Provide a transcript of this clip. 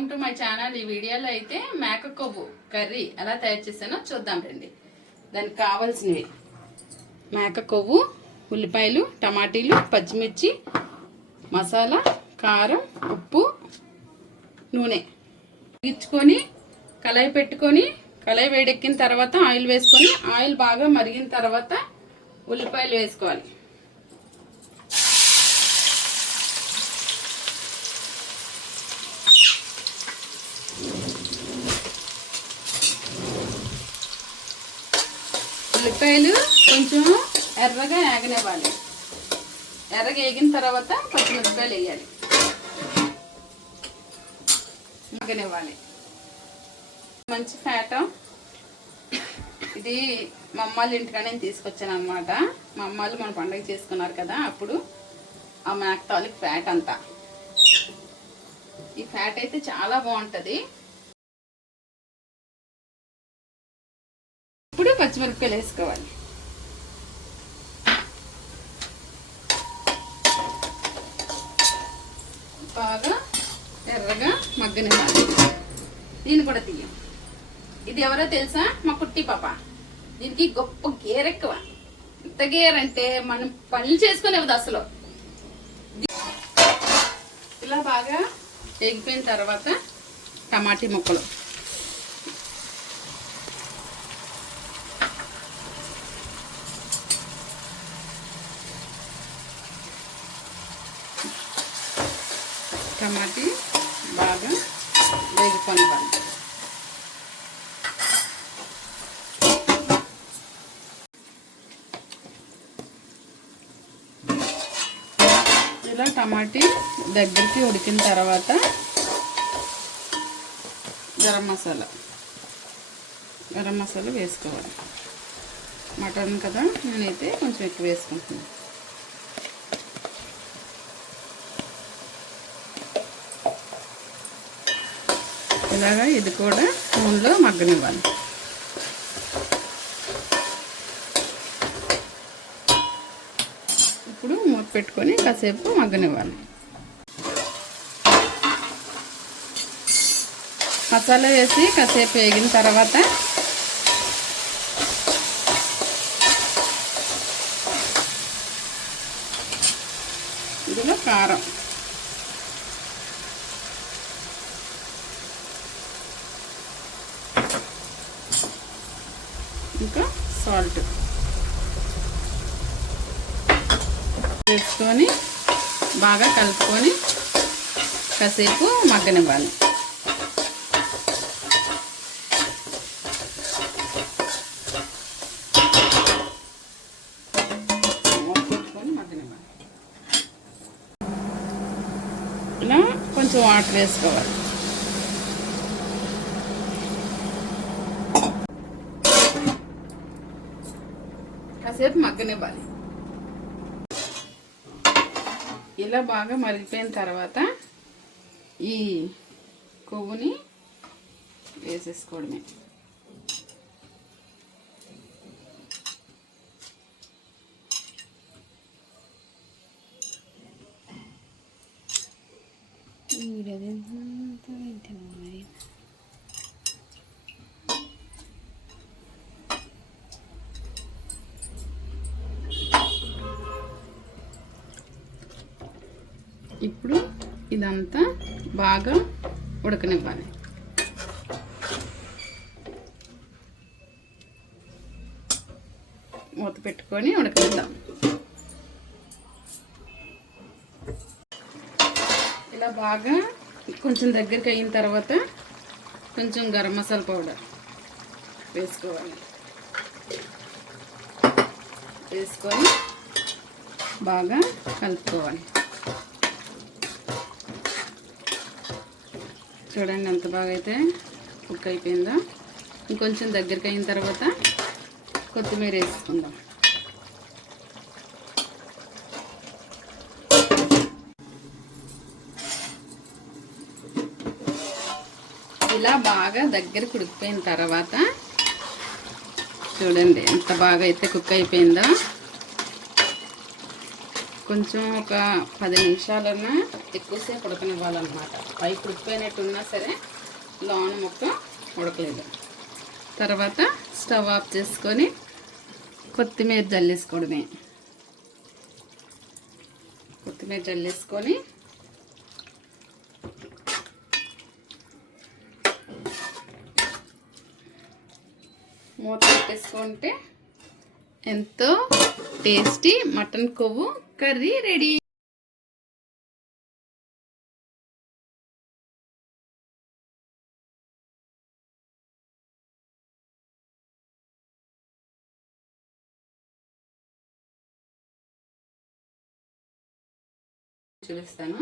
Welcome to my channel. ఈ వీడియోలో అయితే మేక కొవ్వు కర్రీ ఎలా తయారు చేసానో చూద్దాం రండి. దానికి కావాల్సినవి మేక కొవ్వు, ఉల్లిపాయలు, టమాటీలు, పచ్చిమిర్చి, మసాలా, కారం, ఉప్పు, నూనె ఇచ్చుకొని కళాయి పెట్టుకొని కళాయి వేడెక్కిన తర్వాత ఆయిల్ వేసుకొని ఆయిల్ బాగా మరిగిన తర్వాత ఉల్లిపాయలు వేసుకోవాలి. ఉల్లిపాయలు కొంచెం ఎర్రగా వేగనివ్వాలి. ఎర్రగా వేగిన తర్వాత పచ్చిమిరపకాయలు వేయాలి, మగ్గనివ్వాలి. మంచి ఫ్యాట్ ఇది మా అమ్మాళ్ళ ఇంటికాడ నేను తీసుకొచ్చాను అనమాట. మా అమ్మాళ్ళు మన పండుగ చేసుకున్నారు కదా, అప్పుడు ఆ మేక తాలూకు ఫ్యాట్ అంతా. ఈ ఫ్యాట్ అయితే చాలా బాగుంటుంది. ఇప్పుడు పచ్చిమిరపకాయలు వేసుకోవాలి. బాగా ఎర్రగా మగ్గనివ్వాలి. దీన్ని కూడా తీయం. ఇది ఎవరో తెలుసా? మా కుట్టి పాప. దీనికి గొప్ప గేర్ ఎక్కువ. ఎంత గేర్ అంటే మనం పనులు చేసుకునేది అసలు. ఇలా బాగా ఎగిపోయిన తర్వాత టమాటీ ముక్కలు, టమాటీ బాగా వేగిపోనివ్వాలి. ఇలా టమాటీ దగ్గరికి ఉడికిన తర్వాత గరం మసాలా వేసుకోవాలి. మటన్ కదా, నేనైతే కొంచెం ఎక్కువ వేసుకుంటున్నాను. ఇలాగా ఇది కూడా నూనెలో మగ్గనివ్వాలి. ఇప్పుడు మూత పెట్టుకొని కాసేపు మగ్గనివ్వాలి. మసాలా వేసి కాసేపు వేగిన తర్వాత ఇందులో కారం, ఇంకా సాల్ట్ వేసుకొని బాగా కలుపుకొని కాసేపు మగ్గనివ్వాలి. ఇలా కొంచెం వాటర్ వేసుకోవాలి. కాసేపు మగ్గనివ్వాలి. ఇలా బాగా మరిగిపోయిన తర్వాత ఈ కొవ్వుని వేసేసుకోవడమే. ఇప్పుడు ఇదంతా బాగా ఉడకనివ్వాలి. మూత పెట్టుకొని ఉడకనిద్దాం. ఇలా బాగా కొంచెం దగ్గరికి అయిన తర్వాత కొంచెం గరం మసాలా పౌడర్ వేసుకోవాలి. వేసుకొని బాగా కలుపుకోవాలి. చూడండి ఎంత బాగా అయితే కుక్ అయిపోయిందో. ఇంకొంచెం దగ్గరికి అయిన తర్వాత కొత్తిమీర వేసుకుందాం. ఇలా బాగా దగ్గరికి ఉడికిపోయిన తర్వాత చూడండి ఎంత బాగా అయితే కుక్ అయిపోయిందో. కొంచెం ఒక 10 నిమిషాలన్నా ఎక్కువసేపు ఉడకనివ్వాలన్నమాట. పైకి ఉడికిపోయినట్టు ఉన్నా సరే లోన ముక్క ఉడకలేదు. తర్వాత స్టవ్ ఆఫ్ చేసుకొని కొత్తిమీర జల్లేసుకోవడమే. కొత్తిమీర జల్లేసుకొని మూత పెట్టేసుకుంటే ఎంతో టేస్టీ మటన్ కొవ్వు కర్రీ రెడీ. చూపిస్తాను.